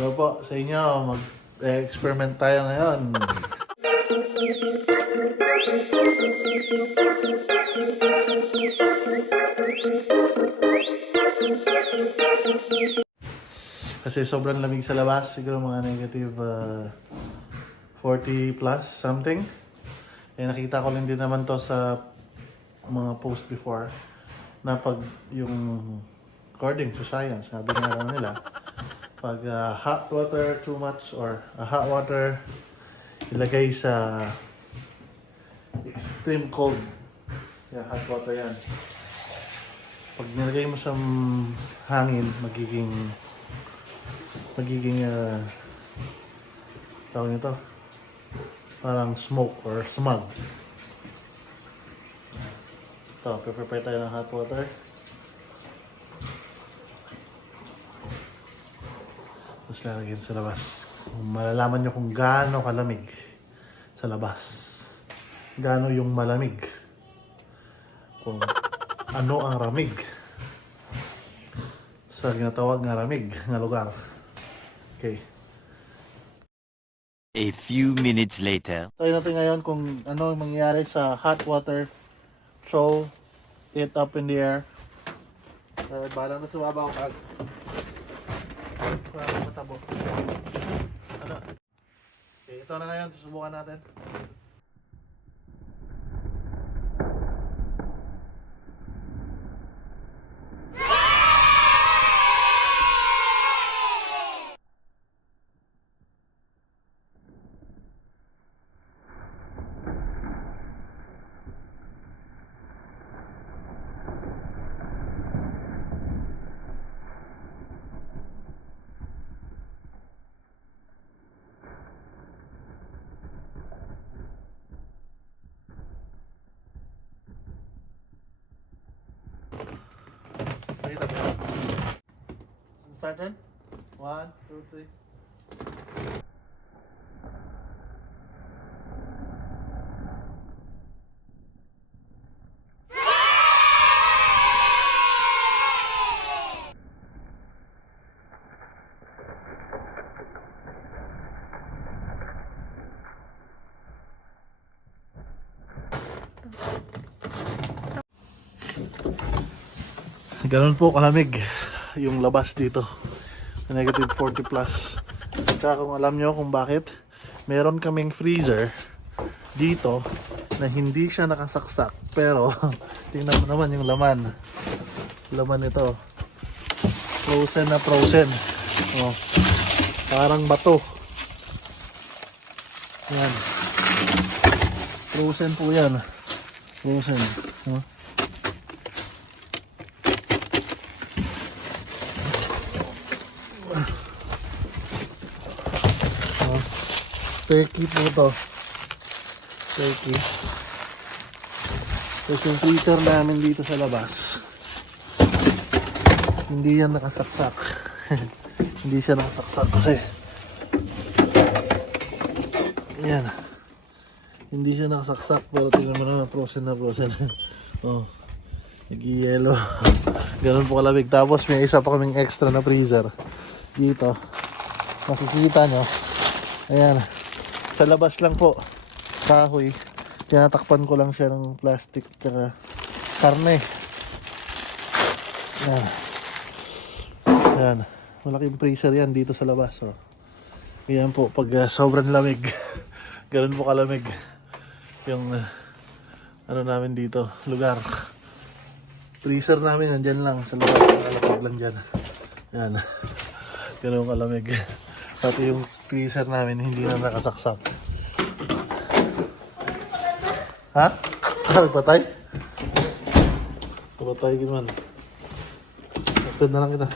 Hello po sa inyo. Mag-experiment tayo ngayon. Kasi sobrang lamig sa labas. Siguro mga negative 40 plus something. Eh, nakita ko lang din naman to sa mga post before na pag yung according to science, sabi nga lang nila, pag hot water too much or hot water ilagay sa extreme cold, hot water yan. Pag nilagay mo sa hangin, magiging tawag nito, parang smoke or smog. Ito, prepare tayo ng hot water. Tapos lalagyan sa labas. Malalaman nyo kung gaano kalamig sa labas. Gaano yung malamig. Kung ano ang ramig sa ginatawag nga ramig nga lugar. Okay. A few minutes later. Try natin ngayon kung ano ang mangyayari sa hot water. Throw it up in the air. Balang na sumabaw kag. Para matabo. Ano? Okay, ito na ngayon. Susubukan natin. Start then? 1, 2, 3. Ganun po kalamig yung labas dito. Negative 40 plus. Kaya kung alam nyo kung bakit, meron kaming freezer dito na hindi siya nakasaksak. Pero tingnan mo naman yung laman. Laman nito. Frozen na frozen. Oh, parang bato. Yan. Frozen po yan. Frozen. Oh. Turkey po to. Turkey. Tapos yung freezer namin dito sa labas, hindi yan nakasaksak. Hindi siya nakasaksak kasi yan. Hindi siya nakasaksak pero tingnan mo naman, frozen na frozen. Oh, nag-yellow. Ganun po kalamig. Tapos may isa pa kaming extra na freezer dito. Makikita nyo. Ayan. Sa labas lang po, kahoy. Tinatakpan ko lang siya ng plastic tsaka karne. Yan. Yan. Malaking freezer yan dito sa labas. Oh. Yan po, pag sobrang lamig. Ganun po kalamig. Yung ano namin dito, lugar. Freezer namin nandyan lang sa labas. Nakalapag lang dyan. Yan. Ganun kalamig. Pati yung freezer namin hindi na nakasaksak. Ha? Nagpatay? Nagpatay naman. Nagtad na lang kita.